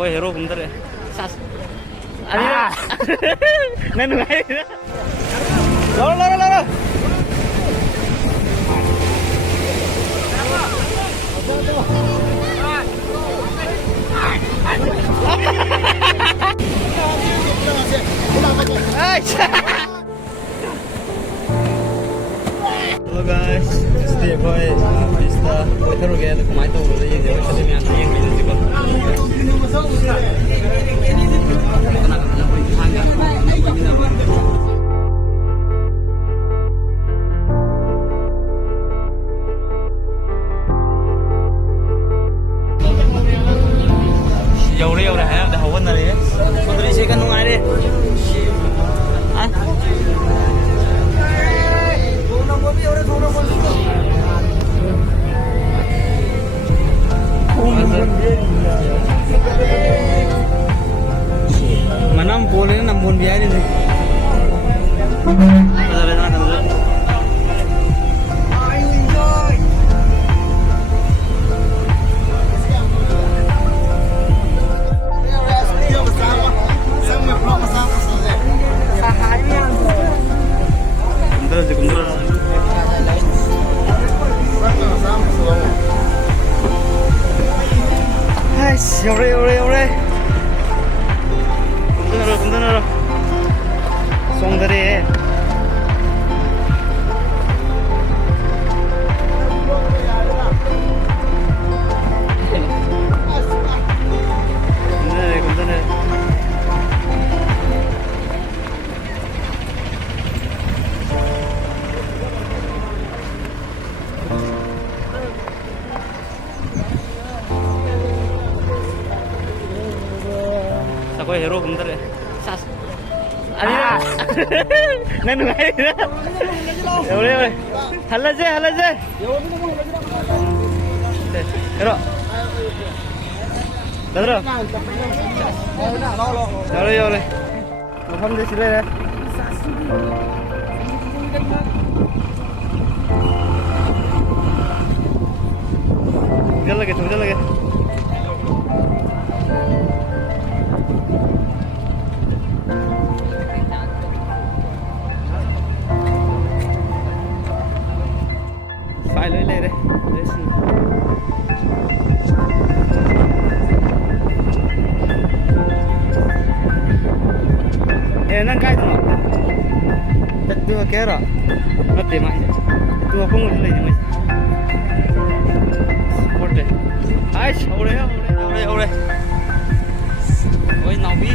Ako'y hero kumdar eh. Sas. Ano na? Nanungay na. Laro. Hello guys, stay boy. Pista. Ito gaya na kumain to ulo yung jero kasi may ano yung video ko. Dầu đi hả? Đã hầu này đấy. Con đi xe cân ngoài đi. Mana boleh namun dia ini. Ore. Kumdana. Song dari. Kumdana. Ako'y hero kumdar eh. Sas. Ano na? Nanungay na. Ore. Halaje. Hero. Dadro. Ore. Mukhang di sila eh. Tunggal lagi. Phải lưới lên đây. Để xin. Nang kai tuh. Dua kera. Nanti mah. Dua punggung lagi nih. Boleh. Aish, ore. Oi nabi.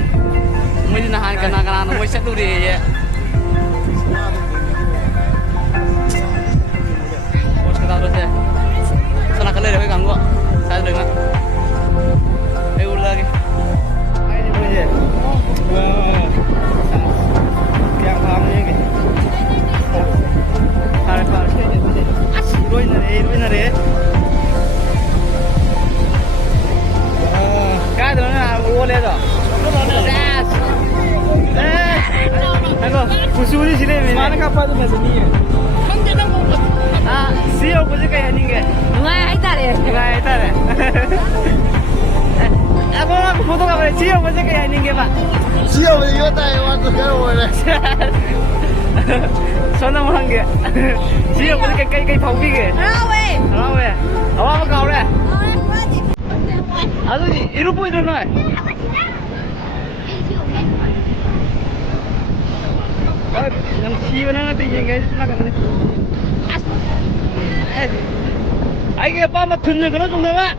Mau dinahan kana mau satu deh ya. Terus ya. Sana kali deh ganggu. Saya dengar. Ulang lagi. Ini punya. Wah. Kayak kamu gitu. Parah ini. Iruin nare. Cái đó là mua lên rồi. Ago, kusuri sini. Mana kapal tu macam ni? Siapa boleh kaya ni ke? Ngai tare. Aku foto kamera siapa boleh kaya ni ke pak? Siapa boleh yo tahu waktu sekarang boleh. Sana orang ke? Siapa boleh kaya paubi ke? Rawe. Awak apa kau le? Aduh, iru pun itu nak. Yang siapa nak tinggi guys nak kan? Ayo apa mak tunjuk kena tunjuk mak.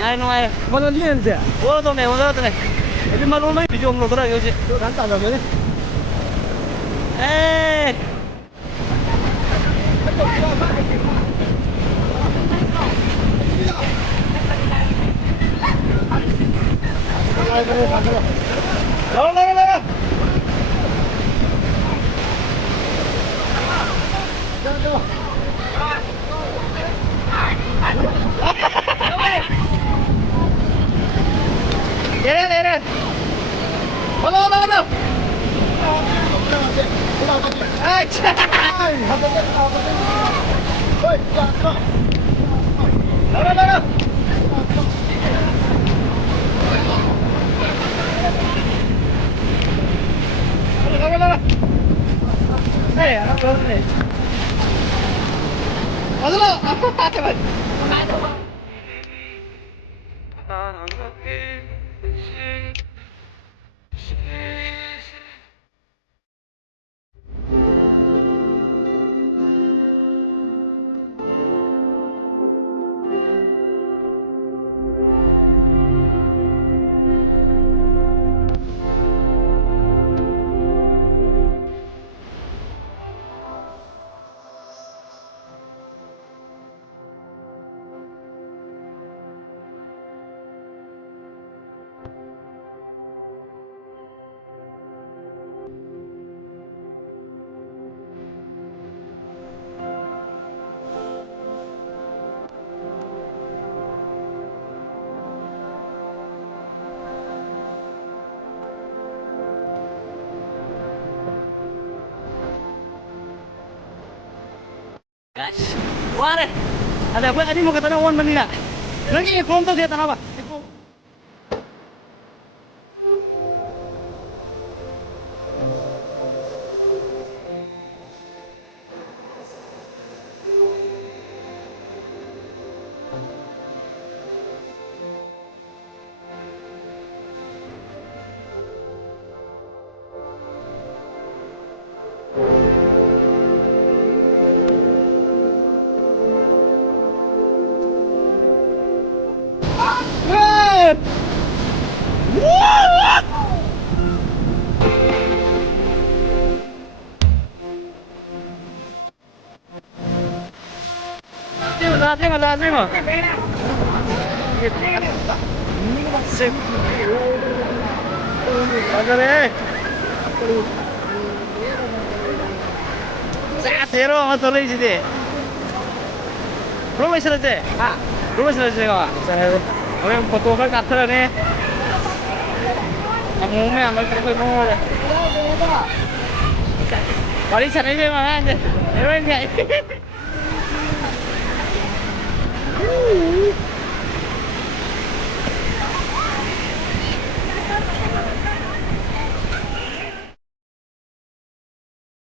Nai. Mana ni ente? Mana tu ni? Ini mana ni? Video mana tu nak yo je? Kan tak ada ni. Laro. Lere. Halo. Laro. Guys, wah deh. Ada apa? Ini mau ke tanah wan mana? Lagi ekrom tuh dia tanah apa? Ekrom. Tengok. Sip. Agar eh. Saya hero motor ini sih. Belum selesai. Belum selesai kok. Saya orang foto kan kater nih. Ngomongnya amal terus ngomong. Balik sana aja mah. Emang enggak.